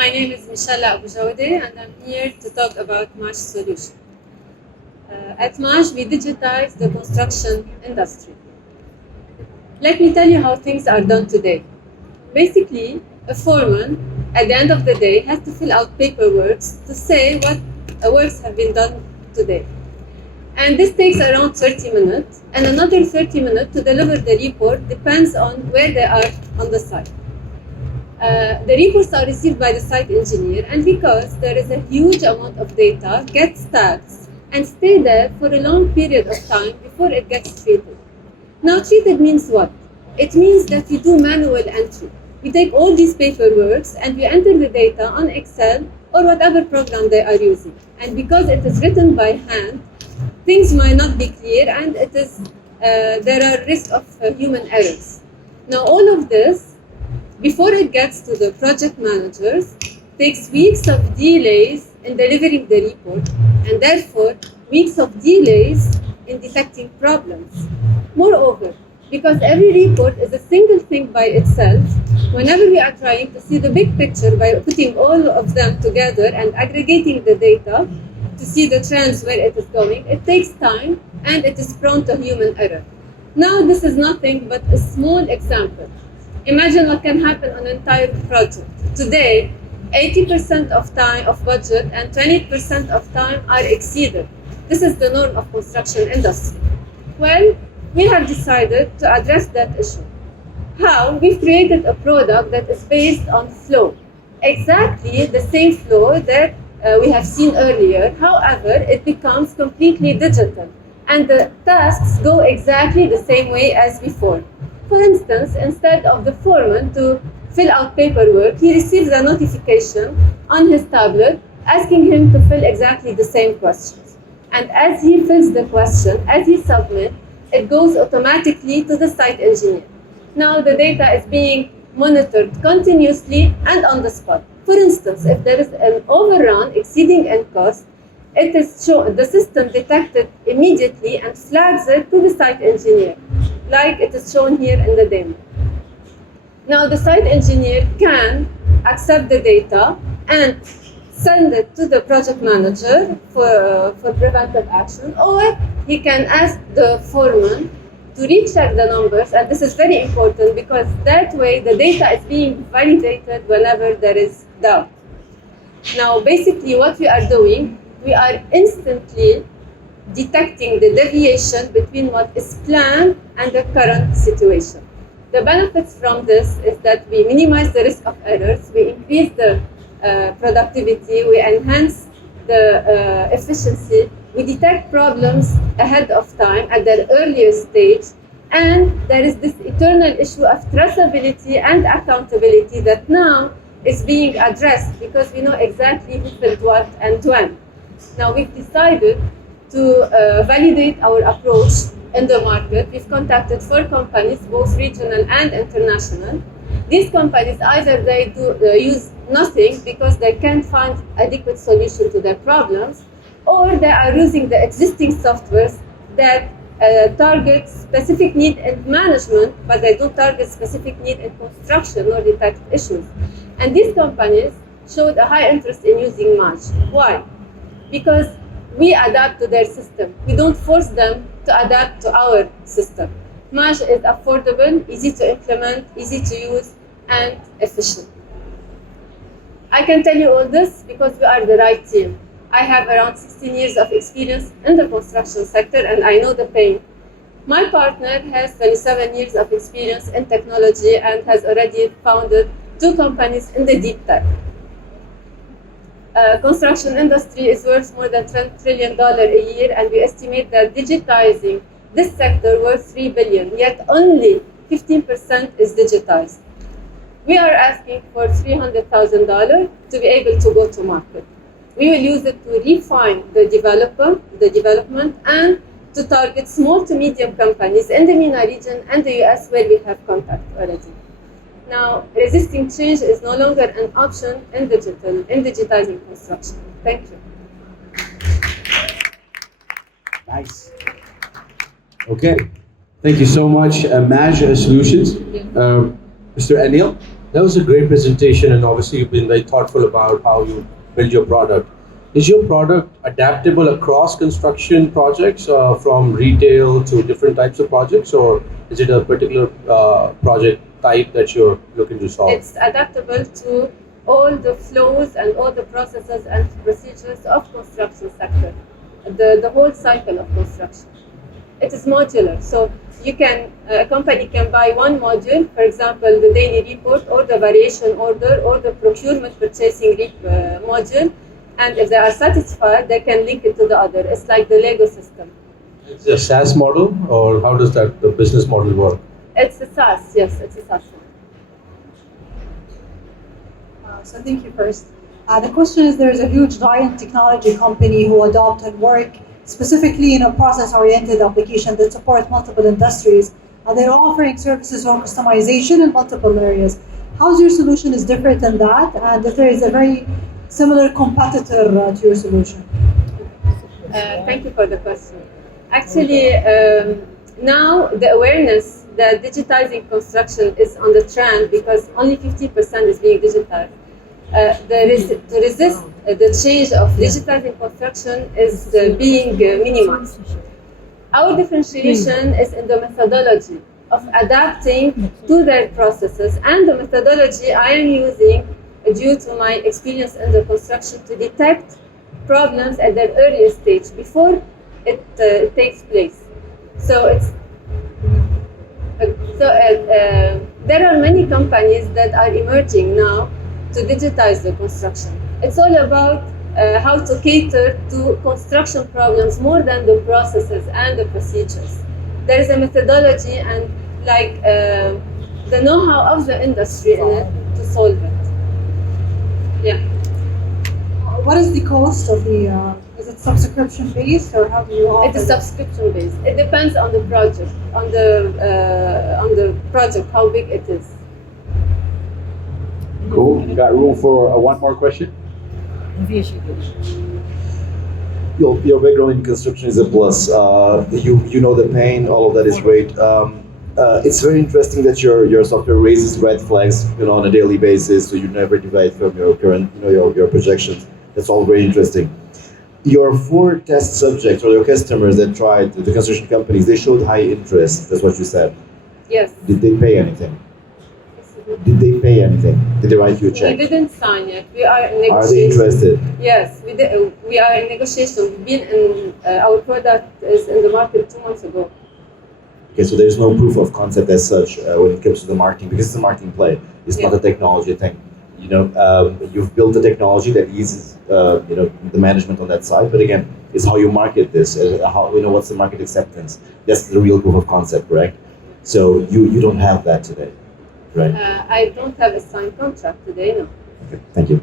My name is Michelle Abujawde, and I'm here to talk about MASH solution. At MASH, we digitize the construction industry. Let me tell you how things are done today. Basically, a foreman, at the end of the day, has to fill out paperwork to say what works have been done today. And this takes around 30 minutes, and another 30 minutes to deliver the report depends on where they are on the site. The reports are received by the site engineer, and because there is a huge amount of data, gets tagged and stay there for a long period of time before it gets treated. Now, treated means what? It means that we do manual entry. We take all these paperwork and we enter the data on Excel or whatever program they are using. And because it is written by hand, things might not be clear, and there are risks of human errors. Now, all of this, before it gets to the project managers, takes weeks of delays in delivering the report, and therefore weeks of delays in detecting problems. Moreover, because every report is a single thing by itself, whenever we are trying to see the big picture by putting all of them together and aggregating the data to see the trends where it is going, it takes time and it is prone to human error. Now, this is nothing but a small example. Imagine what can happen on an entire project. Today, 80% of time of budget and 20% of time are exceeded. This is the norm of construction industry. Well, we have decided to address that issue. How? We've created a product that is based on flow. Exactly the same flow that we have seen earlier. However, it becomes completely digital, and the tasks go exactly the same way as before. For instance, instead of the foreman to fill out paperwork, he receives a notification on his tablet asking him to fill exactly the same questions. And as he fills the question, as he submits, it goes automatically to the site engineer. Now the data is being monitored continuously and on the spot. For instance, if there is an overrun exceeding in cost, it is shown, the system detected immediately and flags it to the site engineer, like it is shown here in the demo. Now the site engineer can accept the data and send it to the project manager for preventive action, or he can ask the foreman to recheck the numbers, and this is very important because that way the data is being validated whenever there is doubt. Now basically what we are doing, we are instantly detecting the deviation between what is planned and the current situation. The benefits from this is that we minimize the risk of errors, we increase the productivity, we enhance the efficiency, we detect problems ahead of time at their earliest stage, and there is this eternal issue of traceability and accountability that now is being addressed because we know exactly who filled what and when. Now we've decided to validate our approach in the market. We've contacted 4 companies, both regional and international. These companies, either they use nothing because they can't find adequate solution to their problems, or they are using the existing softwares that target specific need in management, but they don't target specific need in construction or detect issues. And these companies showed a high interest in using MASH. Why? Because we adapt to their system. We don't force them to adapt to our system. MASH is affordable, easy to implement, easy to use, and efficient. I can tell you all this because we are the right team. I have around 16 years of experience in the construction sector, and I know the pain. My partner has 27 years of experience in technology and has already founded 2 companies in the deep tech. Construction industry is worth more than $10 trillion a year, and we estimate that digitizing this sector worth $3 billion, yet only 15% is digitized. We are asking for $300,000 to be able to go to market. We will use it to refine the development, and to target small to medium companies in the MENA region and the US, where we have contact already. Now, resisting change is no longer an option in digitizing construction. Thank you. Nice. Okay. Thank you so much, MASH Solutions. Mr. Anil. That was a great presentation, and obviously you've been very thoughtful about how you build your product. Is your product adaptable across construction projects, from retail to different types of projects, or is it a particular project type that you're looking to solve? It's adaptable to all the flows and all the processes and procedures of construction sector, the whole cycle of construction. It is modular, so you can a company can buy one module, for example, the daily report or the variation order or the procurement purchasing module, and if they are satisfied, they can link it to the other. It's like the Lego system. It's a SaaS model, or how does that the business model work? It's a SaaS, yes, it's a SaaS. So thank you first. The question is, there is a huge giant technology company who adopt and work specifically in a process-oriented application that supports multiple industries. They're offering services or customization in multiple areas. How's your solution is different than that? And if there is a very similar competitor to your solution? Thank you for the question. Actually, now the awareness that digitizing construction is on the trend because only 50% is being digitized. To resist the change of digitizing construction is being minimized. Our differentiation is in the methodology of adapting to their processes, and the methodology I am using due to my experience in the construction to detect problems at their earliest stage before it takes place. So there are many companies that are emerging now to digitize the construction. It's all about how to cater to construction problems more than the processes and the procedures. There is a methodology and the know-how of the industry in it to solve it. Yeah. What is the cost of the, is it subscription based or how do you offer It is subscription based. It depends on the project, on the project, how big it is. Cool. You got room for one more question? Your background in construction is a plus. You know the pain. All of that is great. It's very interesting that your software raises red flags, on a daily basis, so you never deviate from your current, your projections. That's all very interesting. Your 4 test subjects or your customers that tried the construction companies, they showed high interest. That's what you said. Yes. Did they pay anything? Did they pay anything? Did they write you a check? We didn't sign yet. We are in negotiation. Are they interested? Yes, we are in negotiation. We've been in, our product is in the market 2 months ago. Okay, so there's no proof of concept as such when it comes to the marketing, because it's a marketing play. It's not a technology thing. You've built a technology that eases, the management on that side. But again, it's how you market this. How what's the market acceptance? That's the real proof of concept, correct? So you don't have that today, right? I don't have a signed contract today, no. Okay, thank you.